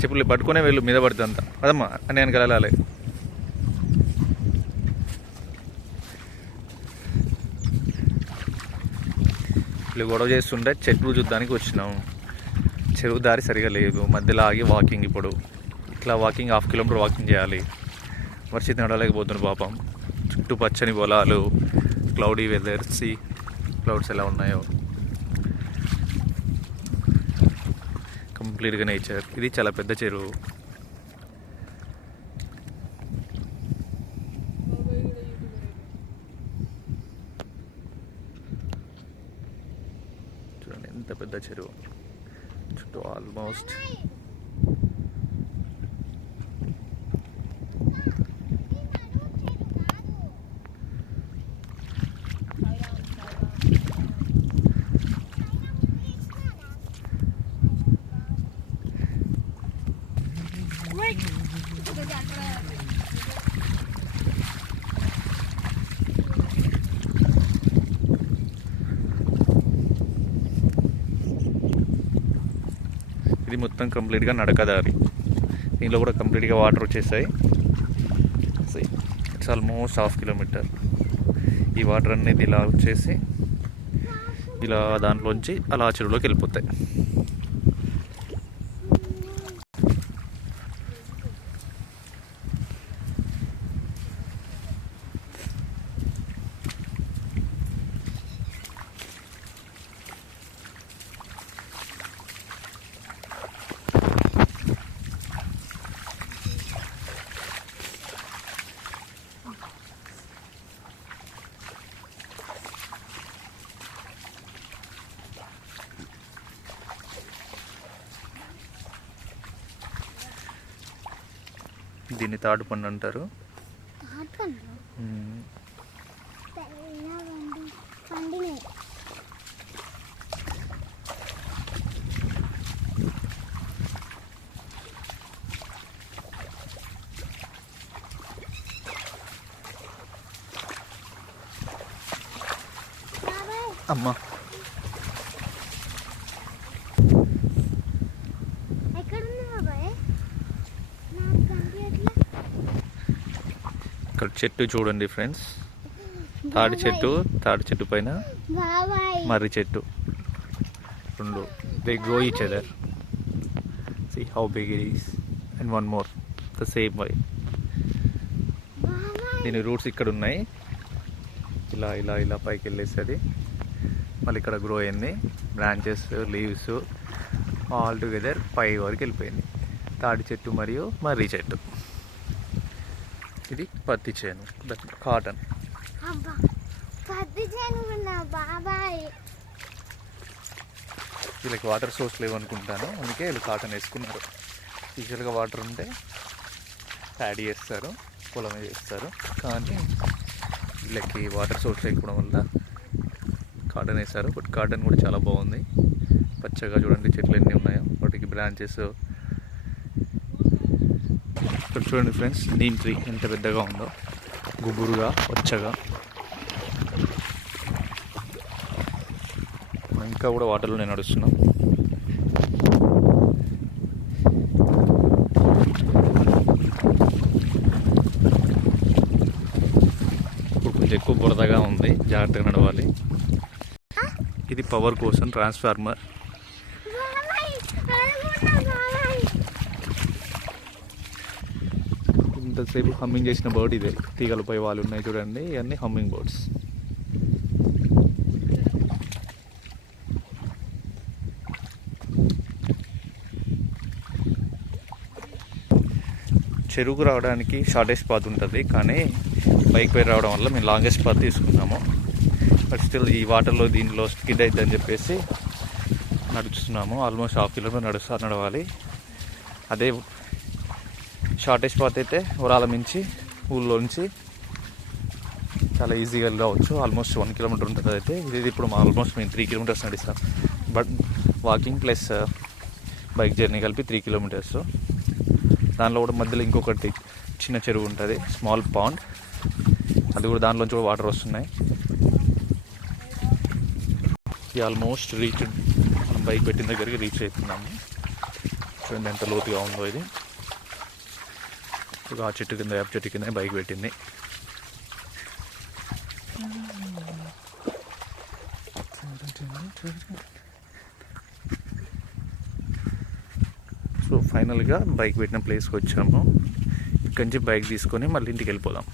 చెప్పులు పట్టుకునే వెళ్ళు మీద పడుతుంది అంత అదమ్మా అని వెనక వెళ్ళాలి. వీళ్ళు గొడవ చేస్తుంటే చెట్లు చూడ్డానికి వచ్చినాము. చెరువు దారి సరిగా లేదు, మధ్యలో ఆగి వాకింగ్. ఇప్పుడు ఇట్లా వాకింగ్ 1/2 కిలోమీటర్ వాకింగ్ చేయాలి. వర్షిత్ నడవలేకపోతున్నారు పాపం. చుట్టూ పచ్చని పొలాలు, క్లౌడీ వెదర్, సీ క్లౌడ్స్ ఎలా ఉన్నాయో, కంప్లీట్గా నేచర్. ఇది చాలా పెద్ద చెరువు. చూడండి ఎంత పెద్ద చెరువు. చుట్టూ ఆల్మోస్ట్ ఇది మొత్తం కంప్లీట్గా నడకదారి. దీనిలో కూడా కంప్లీట్గా వాటర్ వచ్చేసాయి. It's almost 1/2 kilometre. ఈ వాటర్ అనేది ఇలా వచ్చేసి ఇలా దాంట్లోంచి అలా చెరువులోకి వెళ్ళిపోతాయి. దీన్ని తాడు పండు అంటారు. అమ్మా ఇక్కడ చెట్టు చూడండి ఫ్రెండ్స్. తాడి చెట్టు పైన మర్రి చెట్టు రెండు. They grow each other. See how big it is and one more the same why. దీని రూట్స్ ఇక్కడ ఉన్నాయి. ఇలా ఇలా ఇలా పైకి వెళ్ళేస్తుంది. మళ్ళీ ఇక్కడ గ్రో అయింది. బ్రాంచెస్, లీవ్స్ ఆల్ టుగెదర్ 5 వరకు వెళ్ళిపోయింది. తాడి చెట్టు మరియు మర్రి చెట్టు. ఇది పత్తి చేను, కాటన్. వీళ్ళకి వాటర్ సోర్స్ లేవనుకుంటాను, అందుకే వీళ్ళు కాటన్ వేసుకున్నారు. యూజువల్గా వాటర్ ఉంటే ప్యాడీ చేస్తారు, పొలం చేస్తారు. కానీ వీళ్ళకి వాటర్ సోర్స్ లేకపోవడం వల్ల కాటన్ వేస్తారు. బట్ కాటన్ కూడా చాలా బాగుంది. పచ్చగా చూడండి చెట్లు ఎన్ని ఉన్నాయో, వాటికి బ్రాంచెస్. ఇక్కడ చూడండి ఫ్రెండ్స్, నీమ్ ట్రీ ఎంత పెద్దగా ఉందో, గుబురుగా పచ్చగా. ఇంకా కూడా వాటర్లో నేను నడుస్తున్నాం. ఇప్పుడు కొంచెం ఎక్కువ బురదగా ఉంది, జాగ్రత్తగా నడవాలి. ఇది పవర్ కోసం ట్రాన్స్ఫార్మర్. ఇంతసేపు హమ్మింగ్ చేసిన బర్డ్ ఇదే. తీగలపై వాళ్ళు ఉన్నాయి చూడండి, ఇవన్నీ హమ్మింగ్ బర్డ్స్. చెరువుకు రావడానికి షార్టెస్ట్ పాత్ ఉంటుంది, కానీ బైక్ పై రావడం వల్ల మేము లాంగెస్ట్ పాత్ తీసుకున్నాము. బట్ స్టిల్ ఈ వాటర్లో దీనిలో స్కిడ్ అవుతుందని చెప్పేసి నడుస్తున్నాము. ఆల్మోస్ట్ 1/2 కిలోమీటర్ నడవాలి. అదే షార్టెస్ట్ పాత్ అయితే వరాల నుంచి ఊళ్ళోంచి చాలా ఈజీగా రావచ్చు. ఆల్మోస్ట్ 1 కిలోమీటర్ ఉంటుంది. అయితే ఇది ఇప్పుడు ఆల్మోస్ట్ మేము 3 కిలోమీటర్స్ నడుస్తాం. But walking plus bike journey కలిపి 3 కిలోమీటర్స్. దానిలో కూడా మధ్యలో ఇంకొకటి చిన్న చెరువు ఉంటుంది, స్మాల్ పాండ్. అది కూడా దానిలోంచి కూడా వాటర్ వస్తున్నాయి. ఆల్మోస్ట్ రీచ్, మనం బైక్ పెట్టిన దగ్గరికి రీచ్ అవుతున్నాము. చూడండి ఎంత లోతుగా ఉందో ఇది. ఆ చెట్టు కింద, వేప చెట్టు కింద బైక్ పెట్టింది. సో ఫైనల్గా బైక్ పెట్టిన ప్లేస్కి వచ్చాము. ఇక్కడి నుంచి బైక్ తీసుకొని మళ్ళీ ఇంటికి వెళ్ళిపోదాం.